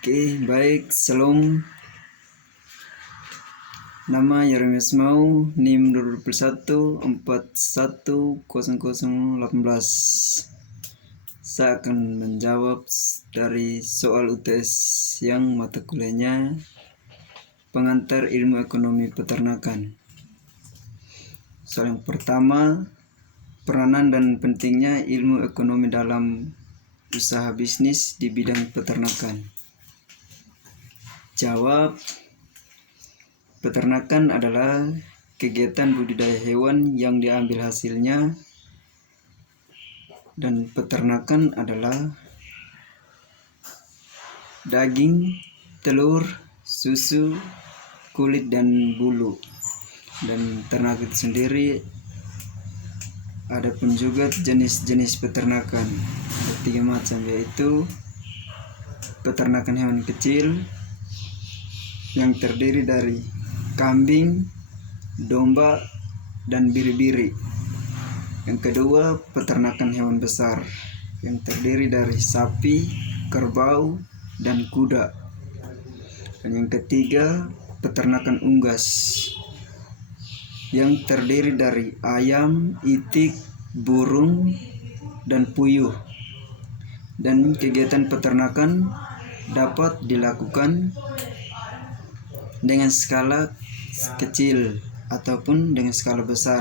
Oke, baik. Shalom. Nama Yeremias Mau, NIM 21410018. Saya akan menjawab dari soal UTS yang mata kuliahnya Pengantar Ilmu Ekonomi Peternakan. Soal yang pertama, peranan dan pentingnya ilmu ekonomi dalam usaha bisnis di bidang peternakan. Jawab, peternakan adalah kegiatan budidaya hewan yang diambil hasilnya, dan peternakan adalah daging, telur, susu, kulit, dan bulu. Dan ternak itu sendiri ada pun juga jenis-jenis peternakan, ada 3 macam, yaitu peternakan hewan kecil yang terdiri dari kambing, domba, dan biri-biri. Yang kedua, peternakan hewan besar yang terdiri dari sapi, kerbau, dan kuda. Dan yang ketiga, peternakan unggas yang terdiri dari ayam, itik, burung, dan puyuh. Dan kegiatan peternakan dapat dilakukan dengan skala kecil ataupun dengan skala besar,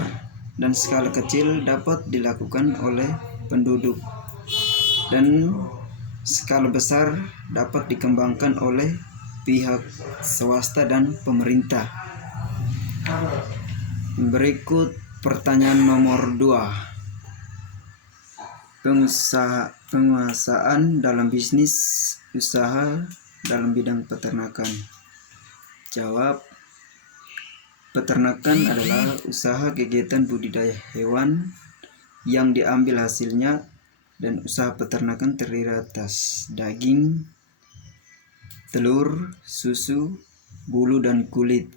dan skala kecil dapat dilakukan oleh penduduk, dan skala besar dapat dikembangkan oleh pihak swasta dan pemerintah. Berikut pertanyaan nomor 2. Penguasaan dalam bisnis usaha dalam bidang peternakan. Jawab, peternakan adalah usaha kegiatan budidaya hewan yang diambil hasilnya, dan usaha peternakan terdiri atas daging, telur, susu, bulu, dan kulit.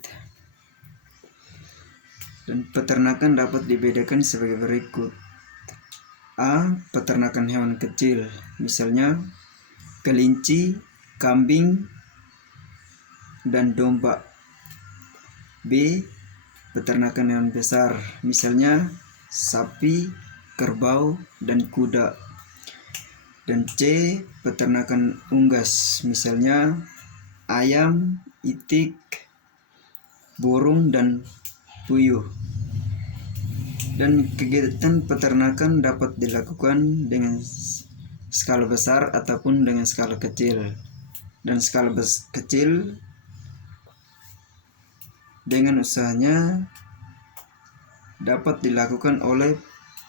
Dan peternakan dapat dibedakan sebagai berikut. A. Peternakan hewan kecil, misalnya kelinci, kambing, dan domba. B. Peternakan hewan besar, misalnya sapi, kerbau, dan kuda. Dan C. Peternakan unggas, misalnya ayam, itik, burung, dan puyuh. Dan kegiatan peternakan dapat dilakukan dengan skala besar ataupun dengan skala kecil. Dan skala kecil dengan usahanya dapat dilakukan oleh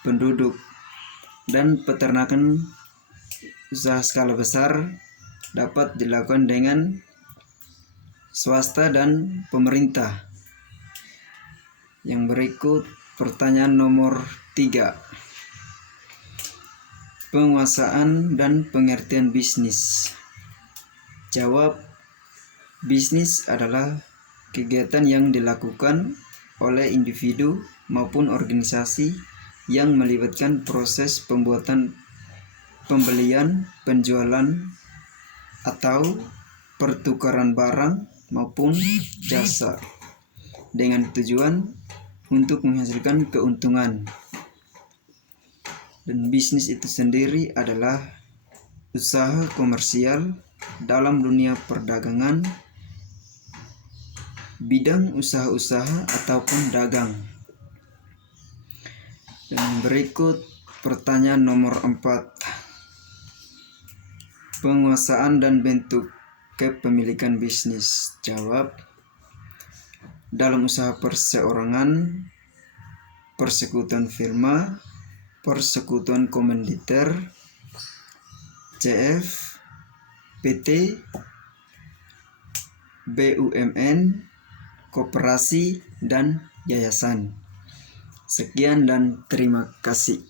penduduk, dan peternakan usaha skala besar dapat dilakukan dengan swasta dan pemerintah. Yang berikut pertanyaan nomor 3. Penguasaan dan pengertian bisnis. Jawab, bisnis adalah kegiatan yang dilakukan oleh individu maupun organisasi yang melibatkan proses pembuatan, pembelian, penjualan, atau pertukaran barang maupun jasa dengan tujuan untuk menghasilkan keuntungan. Dan bisnis itu sendiri adalah usaha komersial dalam dunia perdagangan, bidang usaha-usaha, ataupun dagang. Dan berikut pertanyaan nomor 4. Penguasaan dan bentuk kepemilikan bisnis. Jawab, dalam usaha perseorangan, persekutuan firma, persekutuan komanditer, CF, PT, BUMN, koperasi, dan yayasan. Sekian dan terima kasih.